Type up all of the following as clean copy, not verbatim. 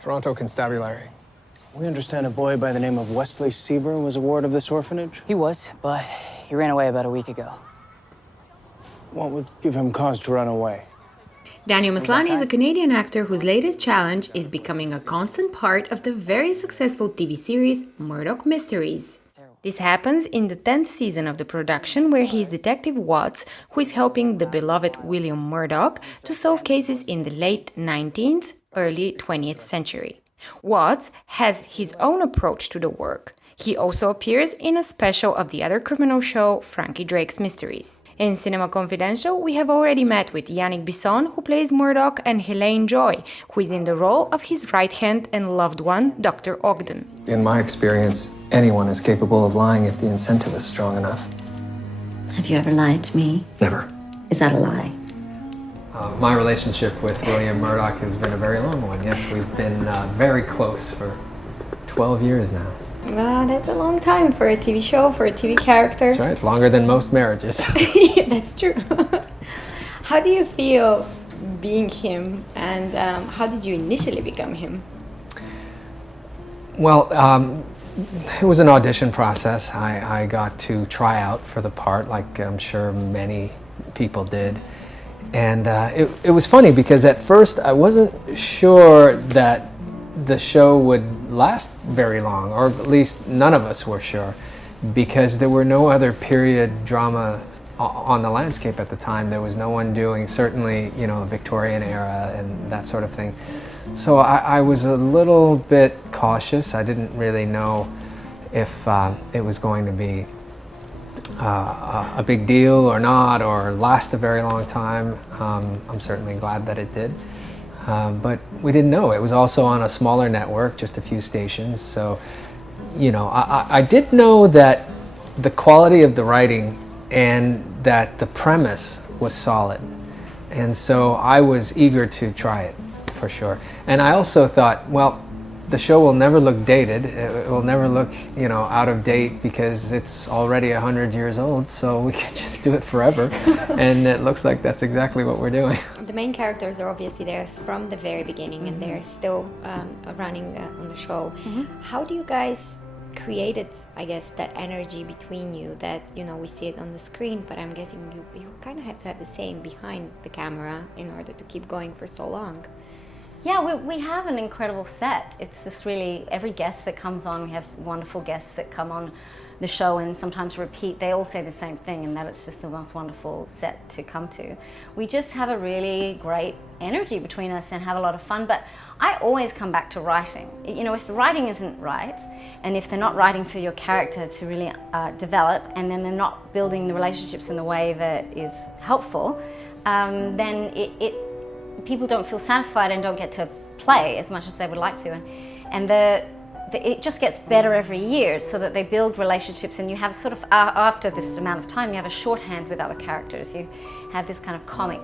Toronto Constabulary. We understand a boy by the name of Wesley Seaburn was a ward of this orphanage? He was, but he ran away about a week ago. What would give him cause to run away? Daniel Maslany is a Canadian actor whose latest challenge is becoming a constant part of the very successful TV series Murdoch Mysteries. This happens in the 10th season of the production, where he is Detective Watts, who is helping the beloved William Murdoch to solve cases in the late 19th, early 20th century. Watts has his own approach to the work. He also appears in a special of the other criminal show, Frankie Drake's Mysteries. In Cinema Confidential, we have already met with Yannick Bisson, who plays Murdoch, and Helene Joy, who is in the role of his right hand and loved one, Dr. Ogden. In my experience, anyone is capable of lying if the incentive is strong enough. Have you ever lied to me? Never. Is that a lie? My relationship with William Murdoch has been a very long one. Yes, we've been very close for 12 years now. Wow, that's a long time for a TV show, for a TV character. That's right, longer than most marriages. That's true. How do you feel being him, and how did you initially become him? Well, it was an audition process. I got to try out for the part, like I'm sure many people did. And it was funny because at first I wasn't sure that the show would last very long, or at least none of us were sure, because there were no other period drama on the landscape at the time. There was no one doing, certainly, you know, the Victorian era and that sort of thing. So I was a little bit cautious. I didn't really know if it was going to be a big deal or not, or last a very long time. I'm certainly glad that it did. But we didn't know. It was also on a smaller network, just a few stations. So, you know, I did know that the quality of the writing and that the premise was solid. And so I was eager to try it, for sure. And I also thought, well, the show will never look dated. It will never look, you know, out of date, because it's already 100 years old, so we can just do it forever. And it looks like that's exactly what we're doing. The main characters are obviously there from the very beginning, and they're still running on the show. How do you guys create it, I guess, that energy between you that, you know, we see it on the screen, but I'm guessing you kind of have to have the same behind the camera in order to keep going for so long? Yeah, we have an incredible set. It's just really, every guest that comes on, we have wonderful guests that come on the show and sometimes repeat. They all say the same thing, and that it's just the most wonderful set to come to. We just have a really great energy between us and have a lot of fun, but I always come back to writing. You know, if the writing isn't right, and if they're not writing for your character to really develop, and then they're not building the relationships in the way that is helpful, then people don't feel satisfied and don't get to play as much as they would like to. And it just gets better every year, so that they build relationships, and you have sort of, after this amount of time, you have a shorthand with other characters. You have this kind of comic,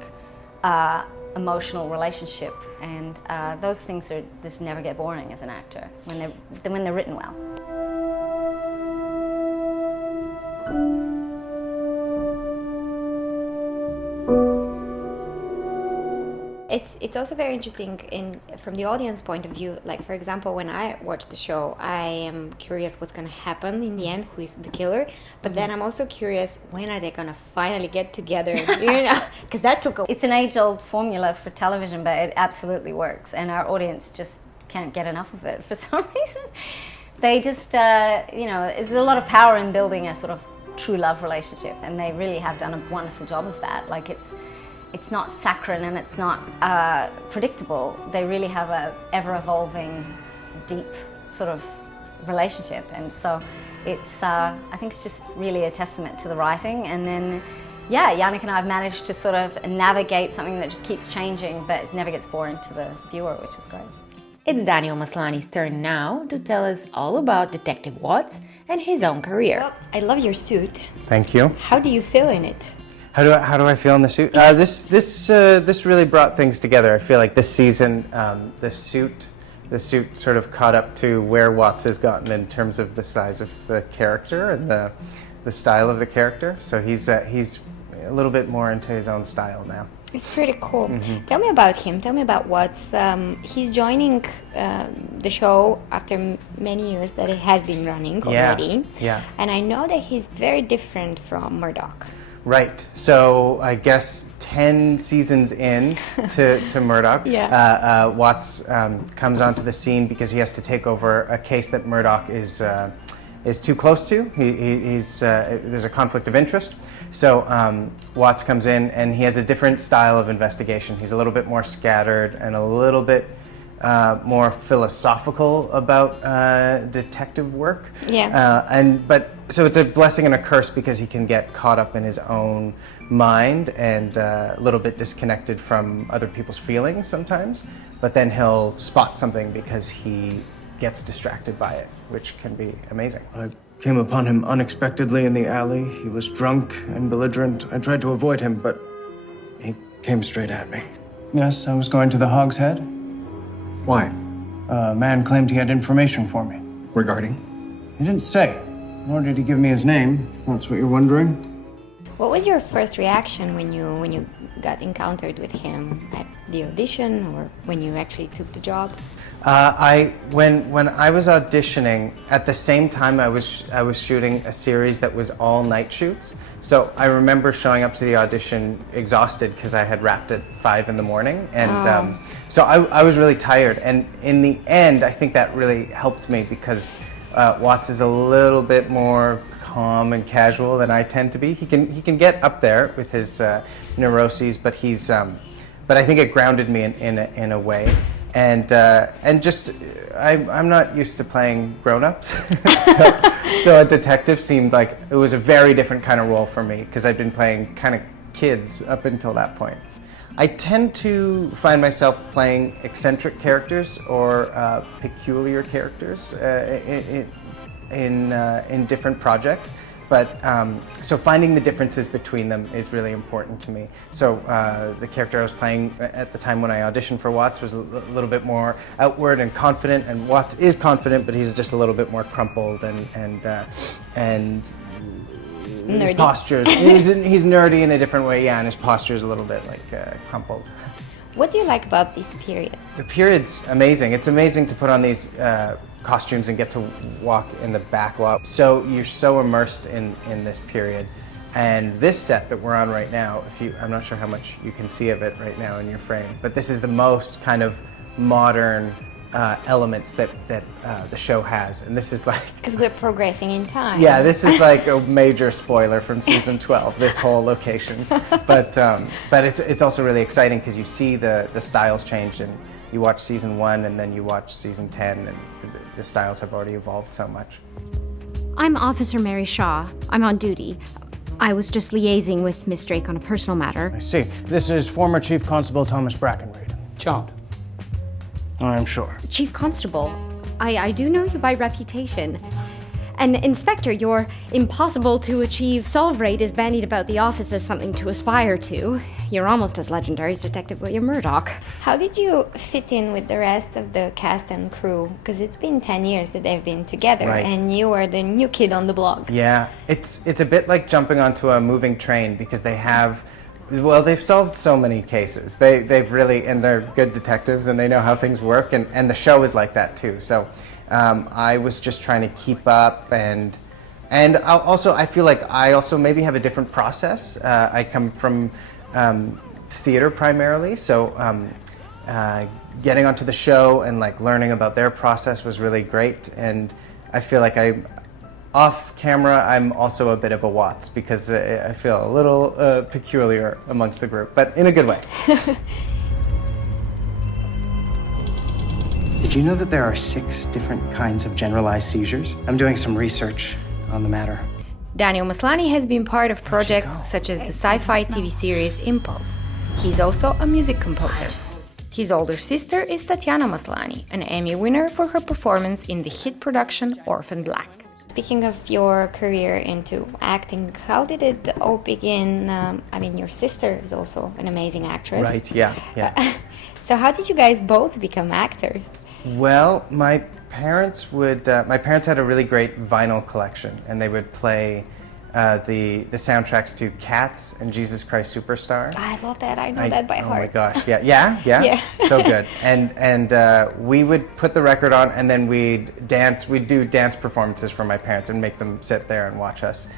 emotional relationship, and those things just never get boring as an actor when they're written well. It's also very interesting from the audience point of view. Like, for example, when I watch the show, I am curious what's going to happen in the end, who is the killer. But then I'm also curious, when are they going to finally get together? You know, because that took a... It's an age-old formula for television, but it absolutely works, and our audience just can't get enough of it for some reason. They just, you know, there's a lot of power in building a sort of true love relationship, and they really have done a wonderful job of that. Like, it's not saccharine and it's not predictable. They really have a ever-evolving, deep sort of relationship, and so it's I think it's just really a testament to the writing. And then, yeah, Yannick and I have managed to sort of navigate something that just keeps changing, but it never gets boring to the viewer, which is great. It's Daniel Maslany's turn now to tell us all about Detective Watts and his own career. Well, I love your suit. Thank you. How do you feel in it? How do I feel in the suit? This really brought things together. I feel like this season, the suit sort of caught up to where Watts has gotten in terms of the size of the character and the style of the character. So he's a little bit more into his own style now. It's pretty cool. Tell me about him. Tell me about Watts. He's joining the show after many years that it has been running already. Yeah. And I know that he's very different from Murdoch. Right. So I guess 10 seasons in to Murdoch, Watts comes onto the scene because he has to take over a case that Murdoch is too close to. There's a conflict of interest. So Watts comes in and he has a different style of investigation. He's a little bit more scattered and a little bit more philosophical about detective work. So it's a blessing and a curse because he can get caught up in his own mind and a little bit disconnected from other people's feelings sometimes. But then he'll spot something because he gets distracted by it, which can be amazing. I came upon him unexpectedly in the alley. He was drunk and belligerent. I tried to avoid him, but he came straight at me. Yes, I was going to the Hog's Head. Why? A man claimed he had information for me. Regarding? He didn't say, nor did he give me his name, if that's what you're wondering. What was your first reaction when you got encountered with him at the audition or when you actually took the job? When I was auditioning, at the same time I was shooting a series that was all night shoots. So I remember showing up to the audition exhausted because I had wrapped at 5 in the morning, and so I was really tired. And in the end, I think that really helped me because Watts is a little bit more calm and casual than I tend to be. He can get up there with his neuroses, but but I think it grounded me in a way. And just I'm not used to playing grown-ups, so a detective seemed like it was a very different kind of role for me because I'd been playing kind of kids up until that point. I tend to find myself playing eccentric characters or peculiar characters in different projects. But so finding the differences between them is really important to me. So the character I was playing at the time when I auditioned for Watts was a little bit more outward and confident, and Watts is confident, but he's just a little bit more crumpled and his postures. He's nerdy in a different way, yeah, and his posture is a little bit like crumpled. What do you like about this period? The period's amazing. It's amazing to put on these costumes and get to walk in the back lot. So you're so immersed in this period. And this set that we're on right now, I'm not sure how much you can see of it right now in your frame, but this is the most kind of modern elements that the show has. And this is like... Because we're progressing in time. Yeah, this is like a major spoiler from season 12, this whole location. But it's also really exciting because you see the styles change, and you watch season 1 and then you watch season 10, and the styles have already evolved so much. I'm Officer Mary Shaw. I'm on duty. I was just liaising with Miss Drake on a personal matter. I see. This is former Chief Constable Thomas Brackenreid. John. I'm sure. Chief Constable, I do know you by reputation. And Inspector, your impossible to achieve solve rate is bandied about the office as something to aspire to. You're almost as legendary as Detective William Murdoch. How did you fit in with the rest of the cast and crew? Because it's been 10 years that they've been together, right, and you are the new kid on the block. Yeah, it's a bit like jumping onto a moving train because they've solved so many cases. They've really, and they're good detectives and they know how things work, and the show is like that too. So I was just trying to keep up, and I feel like I also maybe have a different process. I come from theater primarily, so getting onto the show and like learning about their process was really great, and I feel like off camera, I'm also a bit of a Watts because I feel a little peculiar amongst the group, but in a good way. Did you know that there are 6 different kinds of generalized seizures? I'm doing some research on the matter. Daniel Maslany has been part of projects such as the sci-fi TV series Impulse. He's also a music composer. His older sister is Tatiana Maslany, an Emmy winner for her performance in the hit production Orphan Black. Speaking of your career into acting, how did it all begin? I mean, your sister is also an amazing actress. Right, yeah, yeah. So how did you guys both become actors? Well, my parents had a really great vinyl collection, and they would play the soundtracks to Cats and Jesus Christ Superstar. I love that. I know that by heart. Oh my gosh, yeah. Yeah. So good. And we would put the record on, and then we'd do dance performances for my parents and make them sit there and watch us.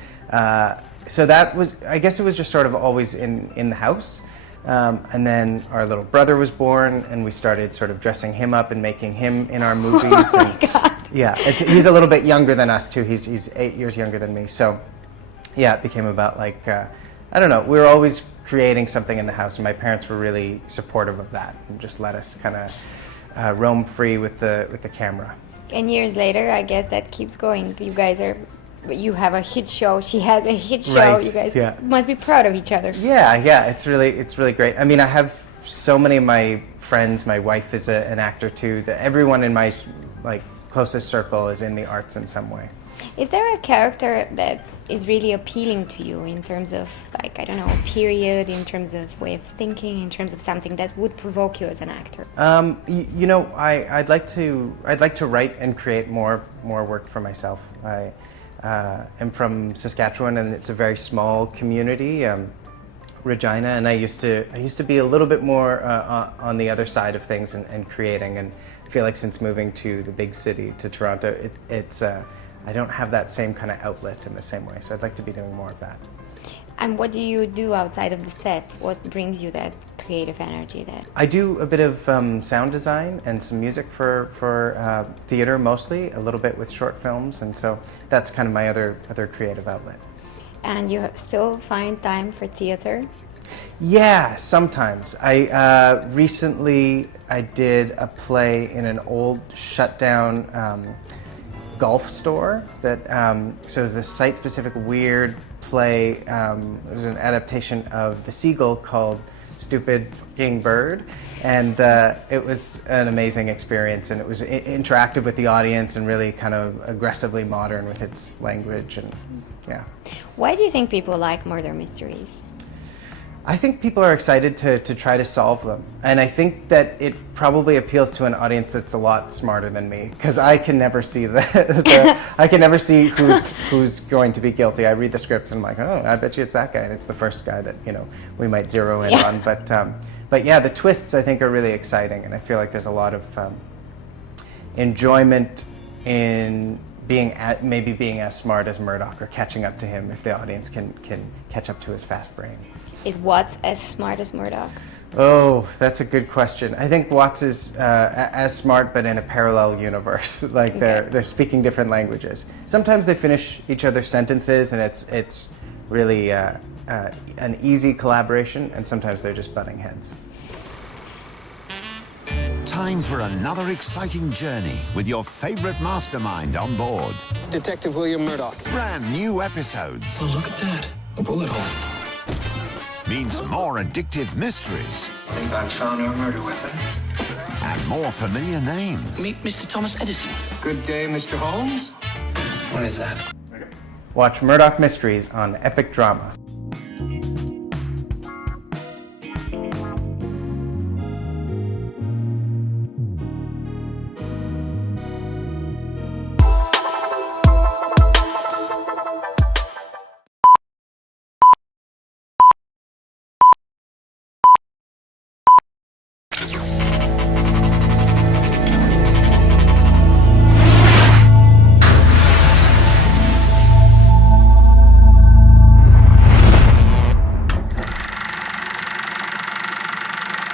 So that was, I guess it was just sort of always in the house. And then our little brother was born, and we started sort of dressing him up and making him in our movies. Oh my God. Yeah, he's a little bit younger than us too. He's 8 years younger than me. So yeah, it became about like, I don't know, we were always creating something in the house, and my parents were really supportive of that and just let us kind of roam free with the camera. And years later, I guess that keeps going. You have a hit show, she has a hit show. Right, You guys yeah. must be proud of each other. Yeah, it's really great. I mean, I have so many of my friends. My wife is an actor too. Everyone in my closest circle is in the arts in some way. Is there a character that is really appealing to you in terms of, like, I don't know, period, in terms of way of thinking, in terms of something that would provoke you as an actor? You know, I'd like to write and create more work for myself. I am from Saskatchewan, and it's a very small community, Regina, and I used to be a little bit more on the other side of things and creating, and I feel like since moving to the big city, to Toronto, I don't have that same kind of outlet in the same way, so I'd like to be doing more of that. And what do you do outside of the set? What brings you that creative energy? I do a bit of sound design and some music for theater mostly, a little bit with short films, and so that's kind of my other creative outlet. And you still find time for theater? Yeah, sometimes. Recently I did a play in an old shut down golf store that so it was this site-specific weird play. It was an adaptation of The Seagull called Stupid Fucking Bird, and it was an amazing experience, and it was interactive with the audience and really kind of aggressively modern with its language, and yeah. Why do you think people like murder mysteries? I think people are excited to try to solve them, and I think that it probably appeals to an audience that's a lot smarter than me, because I can never see I can never see who's going to be guilty. I read the scripts and I'm like, oh, I bet you it's that guy, and it's the first guy that we might zero in on. But yeah, the twists I think are really exciting, and I feel like there's a lot of enjoyment in maybe being as smart as Murdoch, or catching up to him if the audience can catch up to his fast brain. Is Watts as smart as Murdoch? Oh, that's a good question. I think Watts is as smart, but in a parallel universe. Like they're speaking different languages. Sometimes they finish each other's sentences, and it's really an easy collaboration, and sometimes they're just butting heads. Time for another exciting journey with your favorite mastermind on board. Detective William Murdoch. Brand new episodes. Oh, look at that. A bullet hole. Means more addictive mysteries. I think I've found our murder weapon. And more familiar names. Meet Mr. Thomas Edison. Good day, Mr. Holmes. What is that? Watch Murdoch Mysteries on Epic Drama.